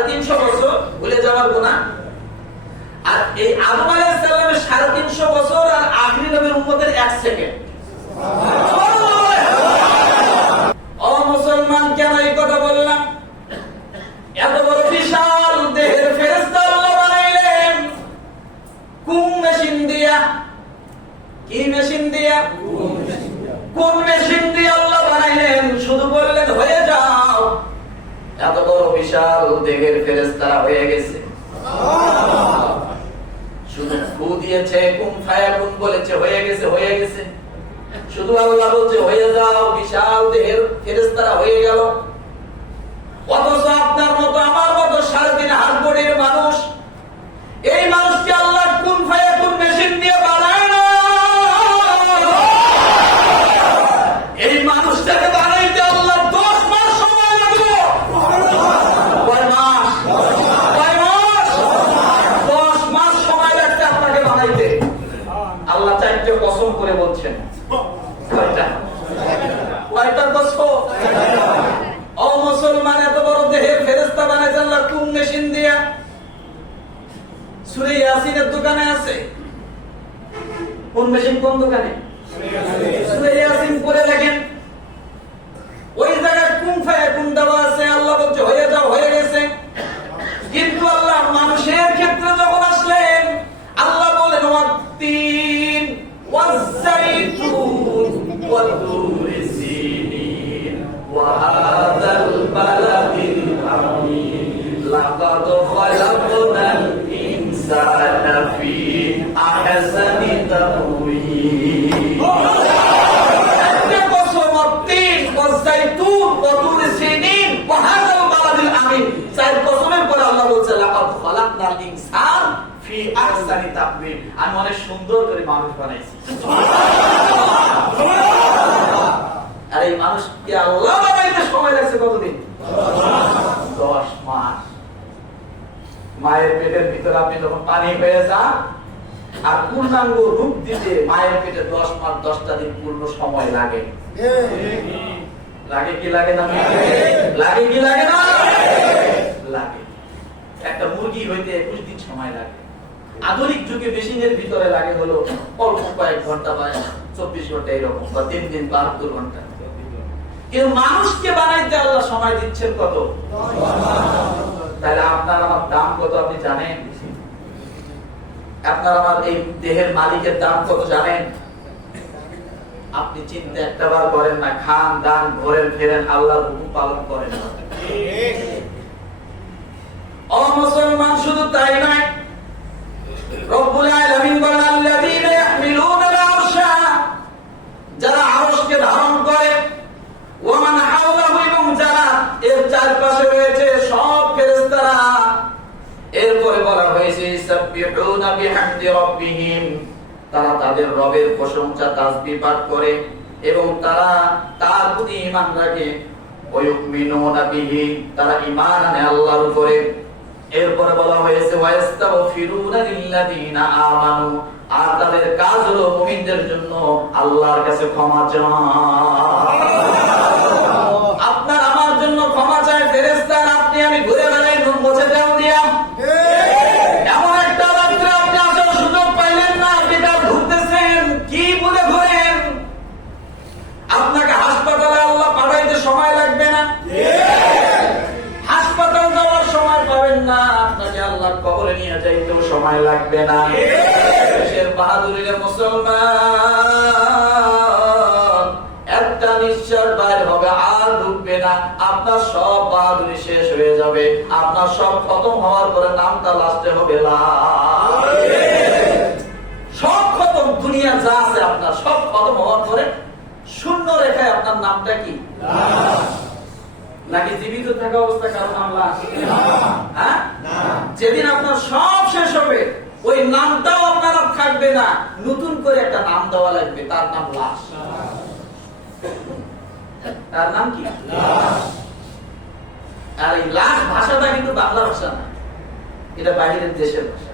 সাড়ে তিনশো বছর ভুলে যাওয়ার গুণা আর এই আদম আলাইসাল্লামের সাড়ে তিনশো বছর আর আখরি নবীর উম্মতের এক সেকেন্ড। ও মুসলমান, কেন এই কথা বললাম? এত বড় বিশাল দেহের ফেরেস্তা আল্লাহ বানাইলেন। কুম মেশিন দিয়া? কি মেশিন দিয়া? কোন মেশিন দিয়ে? আল্লাহ বানাইলেন? শুধু বললেন হয়ে যাও এত বড় বিশাল দেহের ফেরেস্তারা হয়ে গেছে। শুধু ফু দিয়েছে, কুম ফায়া কুম বলেছে, হয়ে গেছে হয়ে গেছে। শুধু আল্লাহ বলছে, হয়ে যাও, বিশাল দেহের ফেরেস্তারা হয়ে গেল। অথচ আপনার মতো, আমার মতো সারাদিন হাসবোর্ডের মানুষ, এই মানুষকে ফি আহসানি তাকওয়িম আমি অনেক সুন্দর করে মানুষ বানাইছি। আর এই আল্লাহ বানাইতে সময় লাগছে কতদিন? দশ মাস। মায়ের পেটের ভিতরে আপনি যখন পানি পেয়ে যান, আর পূর্ণাঙ্গ রূপ দিতে মায়ের পেটে দশ মাস, দশটা দিন পূর্ণ সময় লাগে। লাগে কি লাগে না? লাগে কি লাগে না? লাগে। একটা মুরগি হইতে একুশ দিন সময় লাগে। আধুনিক যুগে মেশিনের ভিতরে লাগে হলো অল্প কয়েক ঘণ্টা বা চব্বিশ ঘণ্টা এরকম, বা তিন দিন বাহাত্তর ঘণ্টা। কিন্তু মানুষকে বানাইতে আল্লাহ সময় দিচ্ছেন কত? তাহলে আপনার আমার দাম কত আপনি জানেন? আপনার আমার এই দেহের মালিকের দাম কত জানেন? আপনি চিন্তা একটা বার করেন না, খান, দান ঘোরেন ফেরেন, আল্লাহর হুকুম পালন করেন না। অমুসলমান শুধু তাই নয়। রব্বুল আলামিন বলেন যারা আরশকে ধারণ করে এর চারপাশে রয়েছে সব ফেরেশতারা। এরপরে বলা হয়েছে ইসাব্বিহুনা বিহামদি তারা তাদের রবের প্রশংসা, তাসবিহ পাঠ করে এবং তারা তার প্রতি ঈমান রাখে। তারা ঈমান আনে আল্লাহর উপরে। এরপরে বলা হয়েছে আমানু। আর তাদের কাজ হলো মুমিনদের জন্য আল্লাহর কাছে ক্ষমা চাওয়া। সময় লাগবে না। বাহাদুরের মুসলমান। একটা নিঃশ্বাস বাইর হবে, আর ঢুকবে না। আপনার সব বাহাদুরি শেষ হয়ে যাবে। আপনার সব খতম হওয়ার পরে নামটা লাস্টে হবে। সব খতম, দুনিয়া যা আছে আপনার সব খতম হওয়ার পরে শূন্য রেখায় আপনার নামটা কি? নাকি জীবিত থাকা অবস্থা কারও নাম লাশ হ্যাঁ? যেদিন আপনার সব শেষ হবে ওই নামটাও আপনার আর থাকবে না। নতুন করে একটা নাম দেওয়া লাগবে তার নাম লাশ। তার নাম কি? আর এই লাশ ভাষাটা কিন্তু বাংলা ভাষা না। এটা বাইরের দেশের ভাষা।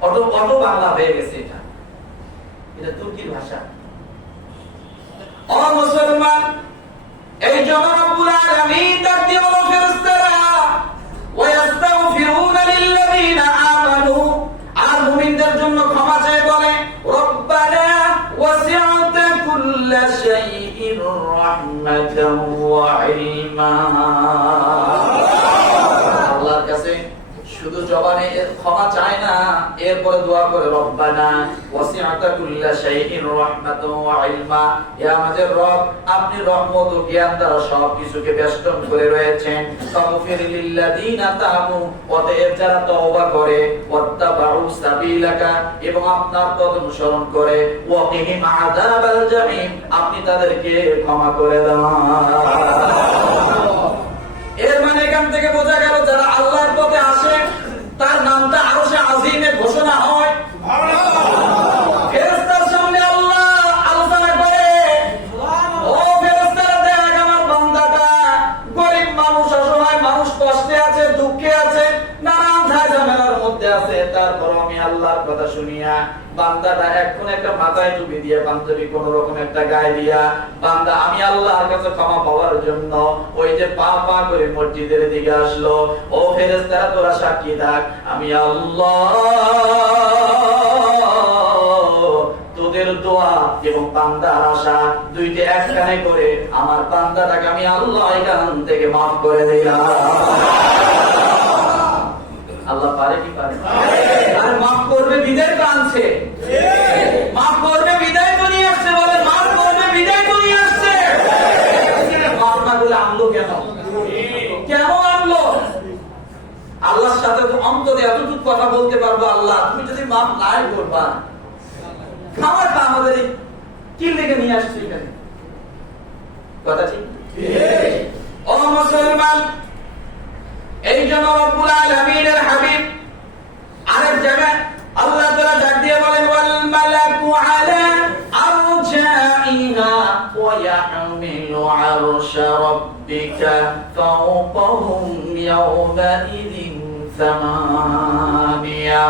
অটো অটো বাংলা হয়ে গেছে এটা। এটা তুর্কির ভাষা। ও মুসলমান এই জন্য রব্বুল আলামিন ডাক দিয়ে বলো ফেরেশতারা ওয়াস্তা লিল্লাযীনা আমানু, আর মুমিনদের জন্য ক্ষমা চাই বলে, রব্বানা ওয়াসি'তা কুল্লা শাইইন রাহমাতাও ওয়া ইলমা। জবানে ক্ষমা চায় না, এরপরে দোয়া করে, রব্বানা কুল্লা শাইইন ওয়া ইলমা। হে আমাদের রব, আপনি রহমত ও জ্ঞান দ্বারা সব কিছুকে বেষ্টন করে রয়েছেন। ফাগফির লিল্লাযীনা তাবু যারা তওবা করে, ওয়াত্তাবাউ সাবিলাকা, এবং আপনার পথ অনুসরণ করে, ওয়াকিহিম আযাবাল জাহিম, আপনি তাদেরকে ক্ষমা করে দাও। এর মানে এখান থেকে বোঝা গেল, যারা আল্লাহর পথে আসে তার নামটা আরও সে আজিমে শুনিয়া বান্দাটা এখন একটা মাথায় টুপি দিয়ে পাঞ্জাবি কোন রকম একটা গায়ে দিয়া, বান্দা, আমি আল্লাহর কাছে ক্ষমা পাওয়ার জন্য ওই যে পা পা করে মসজিদের দিকে আসলো। ও ফেরেশতারা, তোরা সাক্ষী থাক, আমি আল্লাহ তোদের দোয়া এবং বান্দার আশা দুইটা একখানে করে আমার বান্দাটাকে আমি আল্লাহ এখান থেকে মাফ করে দিলাম। আল্লাহ পারে কি পারে আর মাফ করবে বিদায় তো আনছে মাফ করবে বিদায় তো নিয়ে আসছে বলে মাফ করবে বিদায় তো নিয়ে আসছে মাফ না করলে আনলো কেন কেন আনলো আল্লাহর সাথে অন্তরে এতটুকু কথা বলতে পারব আল্লাহ তুমি যদি মাফ নাই করবা। খাবারটা আমাদের কি লেগে নিয়ে আসছে এখানে। কথা ঠিক? ও মুসলমান এই জন্য রব্বুল আলামিনের হাবিব আরেক জায়গায় আল্লাহ তাআলা ডাক দিয়ে বলেন ওয়াল মালাকু আলা আরজাইহা ওয়া ইয়াহমিলু আরশা রাব্বিকা ফাওকাহুম ইয়াওমাইদিন সামানিয়া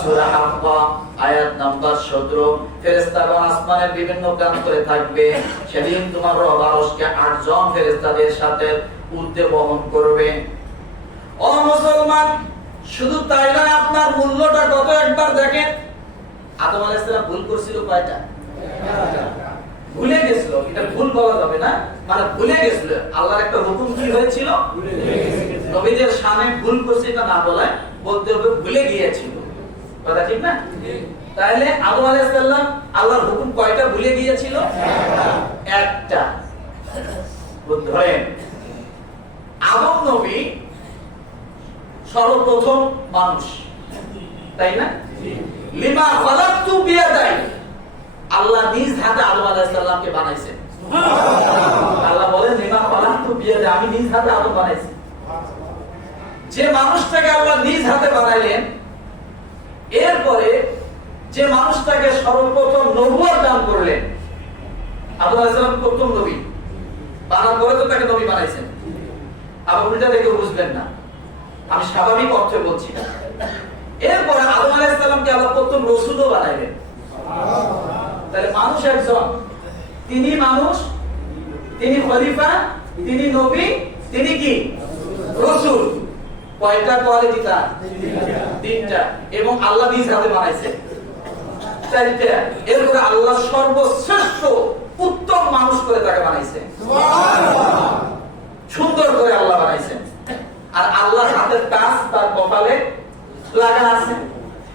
সূরা হাক্কা, আয়াত নাম্বার 17 ফেরেশতাগণ আসমানের বিভিন্ন প্রান্তরে থাকবে। সেদিন তোমার রব আরশকে আটজন ফেরেশতাদের সাথে উর্ধে বহন করবে। ও মুসলমান, শুধু তাই না আপনার মূল্যটা কত একবার দেখেন? আদম আলাইহিস সালাম ভুল করছিল কয়টা? ভুলে গেছিল। এটা ভুল বলা যাবে না। মানে ভুলে গেছিল। আল্লাহর একটা হুকুম কি হয়েছিল? নবীদের সামনে ভুল করছে এটা না বলে বলতে হবে ভুলে গিয়েছিল। কথা ঠিক না? তাহলে আদম আলাইহিস সালাম আল্লাহর হুকুম কয়টা ভুলে গিয়েছিল? একটা। ধরেন আদম নবী সর্বপ্রথম মানুষ। তাই না? লিমা খালাকতু বিয়াদাই আল্লাহ নিজ হাতে আদম আলাইহিস সালামকে বানাইছেন আল্লাহ বলেন আমি নিজ হাতে আদম বানাইছি। যে মানুষটাকে আল্লাহ নিজ হাতে বানাইলেন এরপরে যে মানুষটাকে সর্বপ্রথম নবুয়ত দান করলেন আদম আলাইহিস প্রথম নবী। বানার পরে তো তাকে নবী বানাইছেন। আবার উল্টা দেখে বুঝবেন না। আমি স্বাভাবিক অর্থে বলছি না। এরপরে আদম আলাইহিস সালামকে আল্লাহ প্রথম রসুলও বানাইলেন। তাহলে মানুষ একজন। তিনি মানুষ, তিনি খলিফা, তিনি নবী, তিনি কি? রসুল। কয়টা কোয়ালিটি তার? তিনটা। এবং আল্লাহ নিজ হাতে বানাইছে। চারটা। এরপরে আল্লাহ সর্বশ্রেষ্ঠ উত্তম মানুষ করে তাকে বানাইছে। সুন্দর করে আল্লাহ বানাইছেন আর আল্লাহর হাতের কাজ তার কপালে লাগা আছে।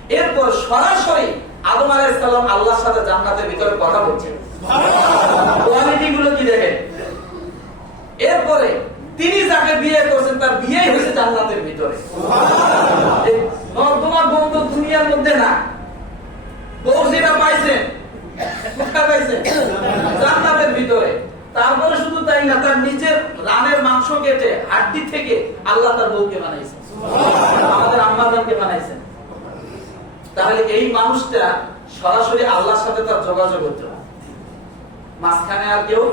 এরপর সরাসরি আদম আলাইহিস সালাম আল্লাহর সাথে জান্নাতের ভিতরে কথা বলছেন। কোয়ালিটি গুলো কি দেখেন? এরপরে তিনি যাকে বিয়ে করছেন, তার বিয়েই হয়েছে জান্নাতের ভিতরে। নর্দমা বন্ধ দুনিয়ার মধ্যে না। বউ যেটা পাইছেন পাইছেন জান্নাতের ভিতরে। তারপরে শুধু তাই না, তার নিজের রানের মাংস কেটে, হাড্ডি থেকে আল্লাহ তার বউকে বানাইছেন আমাদের আম্মাদানকে বানাইছেন। তাহলে এই মানুষটা সরাসরি আল্লাহর সাথে তার যোগাযোগ হতো। মাঝখানে আর কেউ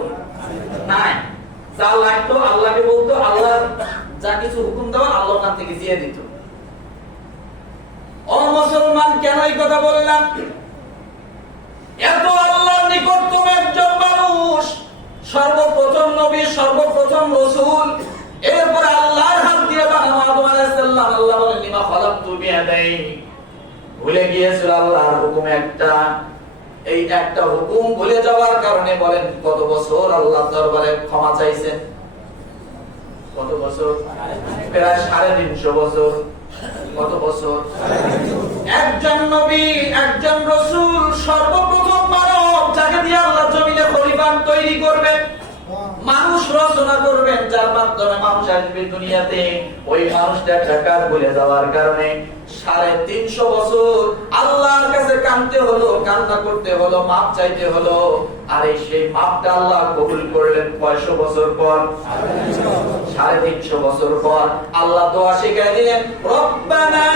নাই। যা লাগতো আল্লাহকে বলতো, আল্লাহ যা কিছু হুকুম দেওয়া আল্লাহ ওখান থেকে দিয়ে দিত। ও মুসলমান, কেন এই কথা বললাম? এত আল্লাহর নিকটতম একজন মানুষ, সর্বপ্রথম নবী, সর্বপ্রথম রসুল, এরপর আল্লাহর হাত দিয়ে নাম আদম আলাইহিস সালাম, আল্লাহ বলেন, লিমা খালাকতু বিয়াদাই ভুলে গিয়েছিল আল্লাহর হুকুম একটা, এই একটা হুকুম ভুলে যাওয়ার কারণে বলেন, কত বছর আল্লাহ দরবারে ক্ষমা চাইছেন? কত বছর? প্রায় সাড়ে তিনশো বছর। কত বছর? একজন নবী, একজন রসুল সর্বপ্রথম মানব, যাকে দিয়ে আল্লাহ জমিনে পরিবার তৈরি করবেন। রচনা করবেন, যার মাধ্যমে মানুষ আসবে দুনিয়াতে। ওই মানুষটা কাজ ভুলে যাওয়ার কারণে সাড়ে তিনশো বছর আল্লাহর কাছে কানতে হলো, কান্না করতে হলো, মাপ চাইতে হলো। আর এই সেই মাপটা আল্লাহ কবুল করলেন কয়শো বছর পর? সাড়ে তিনশো বছর পর। আল্লাহ দোয়া শিখাই দিলেন, রব্বানা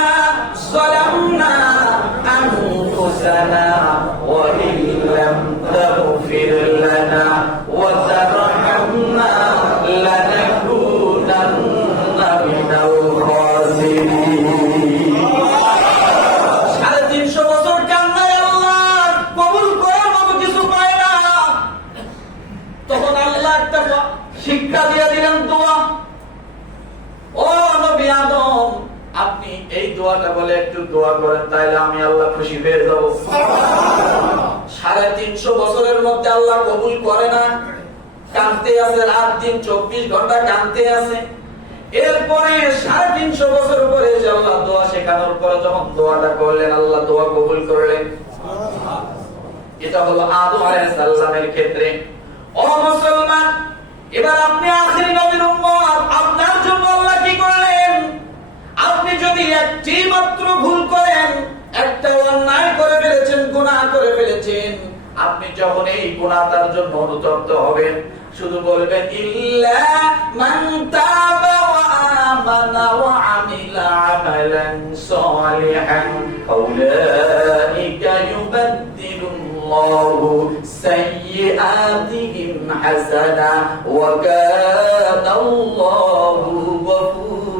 সালামনা আনফুসানা ওয়া ইল্লাম তাগফির এই দোয়াটা বলে একটু দোয়া করেন, তাইলে আমি আল্লাহ খুশি হয়ে যাব। সাড়ে তিনশো বছরের মধ্যে আল্লাহ কবুল করে না। কানতে আছে রাত দিন, চব্বিশ ঘণ্টা কানতে আছে। এরপরে সাড়ে তিনশো বছর পরে যে আল্লাহ দোয়া শেখানোর পরে যখন দোয়াটা করলেন, আল্লাহ দোয়া কবুল করলেন। এটা হলো আদম আলাইহিস সালামের ক্ষেত্রে। ও মুসলমান, এবার আপনি আখেরি নবীর উম্মত, আপনার জন্য আল্লাহ কি করলেন আপনি যদি একটি মাত্র ভুল করেন, একটা অন্যায় করে ফেলেছেন গুণা করে ফেলেছেন, আপনি যখন এই গুণা তার জন্য অনুতপ্ত হবেন, শুধু বলবেন, ইল্লা মান তাবা ওয়া আমানা ওয়া আমিলা আমালান সালিহান, ফাউলাইকা ইউবাদদিলুল্লাহু সাইয়্যাতিহিম হাসানা, ওয়া কানা আল্লাহু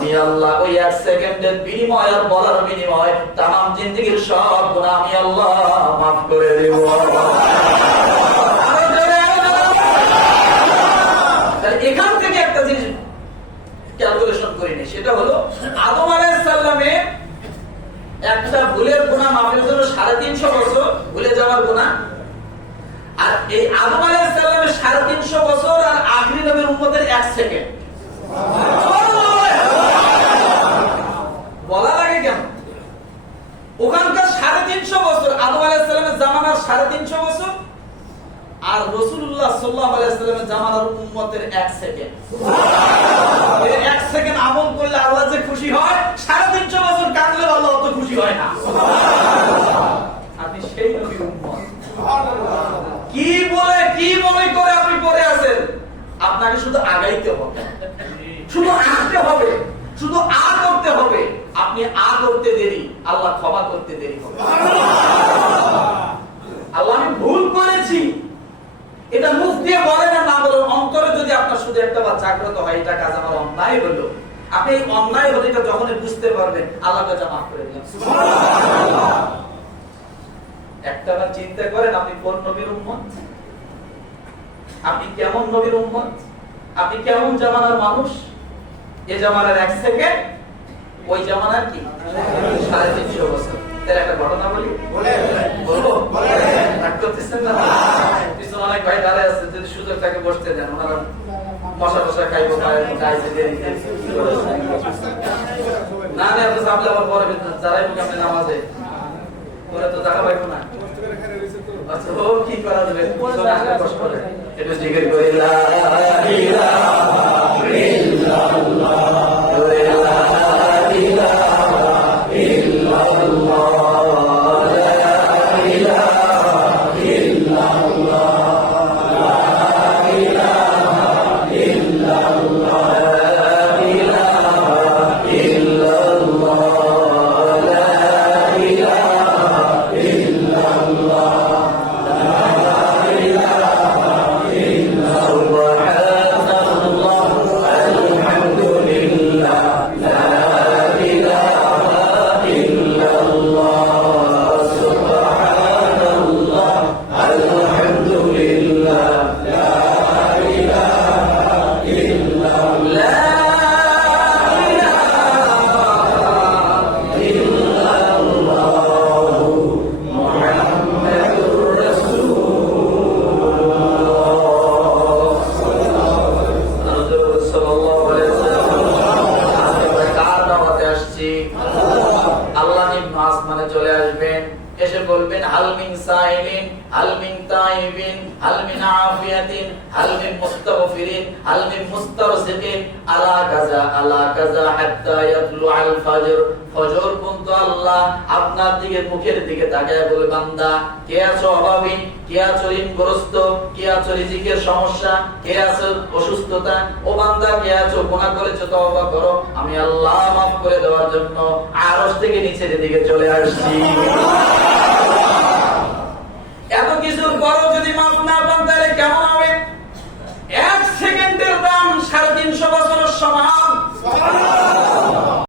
আমি আল্লাহ ওই এক সেকেন্ডের বিনিময় আর বলার বিনিময় তাম জিন্দিগির সব গুণা আমি আল্লাহ মাফ করে দেব আরও জোরে, আরও জোরে। তাহলে এখান থেকে একটা জিনিস ক্যালকুলেশন করিনি সেটা হলো আদম আলাইহিস সালামে একটা ভুলের গুণা মাপের জন্য সাড়ে তিনশো বছর ভুলে যাওয়ার গুণা আর এই আদম আলাইহিস সালামের সাড়ে তিনশো বছর আর আখরি নবীর উম্মতের এক সেকেন্ড বলা লাগে কেন ওখানকার সাড়ে তিনশো বছর আদম আলাইসালামের জামানার সাড়ে তিনশো বছর আর রসুল্লাহ সাল্লাহ জামানার উম্মতের এক সেকেন্ড এক সেকেন্ড আমল করলে আল্লাহ যে খুশি হয় সাড়ে তিনশো বছর কাটলে আল্লাহ অত খুশি হয় না। আপনি সেই উম্মত। কি বলে, কি মনে করে আপনি পড়ে আছেন? আপনাকে শুধু আগাইতে হবে। শুধু হবে। শুধু আ করতে হবে। আপনি আ করতে দেরি, আল্লাহ ক্ষমা করতে দেরি হবে। আল্লাহ, আমি ভুল করেছি। এটা মুখ দিয়ে বলে না না বলে অন্তরে যদি আপনার শুধু একটা বার জাগ্রত হয় এটা কাজ আমার অন্যায় হলো। আপনি এই অন্যায় হলে এটা যখনই বুঝতে পারবেন আল্লাহ কাছে মাফ করে দিলেন একটা বার চিন্তা করেন আপনি কোন নবীর উম্মত? আপনি কেমন নবীর উম্মত? আপনি কেমন জামানার মানুষ? এ জামানার এক সেকেন্ড ওই জামানার কি? সাড়ে তিনশো বছর। তার একটা ঘটনা বলি? বলব? করতেছেন না? অনেক ভাই দাঁড়ায় আছে যদি সুযোগ থাকে বসতে দেন ওনারা মশা টশা খাইবো না না এত সামলে আবার পরে যারাই মুখে আপনি নামাজে পরে তো দেখা পাইবো না আচ্ছা ও কি করা যাবে বসে জিজ্ঞেস করি আপনার দিকে, মুখের দিকে তাকায় বলে, বান্দা, কে আছো অভাবী? কে আছো ঋণগ্রস্ত? কে আছো সমস্যা? কে আছো অসুস্থতা? ও বান্দা, কে আছো করেছ করো। আমি আল্লাহ মাফ করে দেওয়ার জন্য আরশ থেকে নিচের দিকে চলে আসছি। এত কিছুর পরও যদি মাফ না পান, তাহলে কেমন হবে? এক সেকেন্ডের দাম সাড়ে তিনশো বছরের সমান।